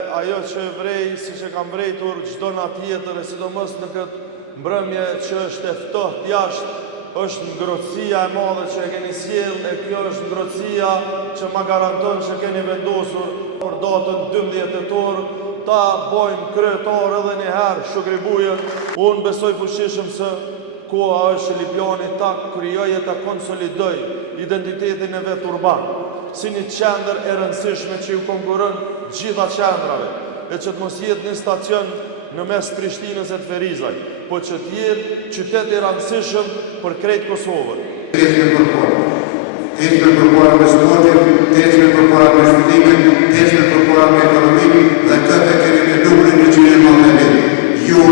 Ajo që vrej, si që kam vrejtur çdo natë tjetër, e sidomos në këtë mbrëmje që është e ftohtë jashtë, është ngrohtësia e madhe që e keni sjellë, e kjo është ngrohtësia që ma garanton që keni vendosur për datën 12 tetor ta bojmë kryetar edhe një herë Shukribujën. Unë besoj fuqishëm se koha është Lipiani ta krijojë e ta konsolidoj identitetin e vet urban, si një qendër e rëndësishme që ju konkurron gjitha qendrave, e që të mos jetë një stacion në mes Prishtinës e të Ferizaj, po që të jetë qytet i rëndësishëm për krejt Kosovën. Teqme përpara me sportin, teqme përpara me shpëtimin, teqme përpara me ekonomin, dhe këtë e keni në numrin në që një më të një. Ju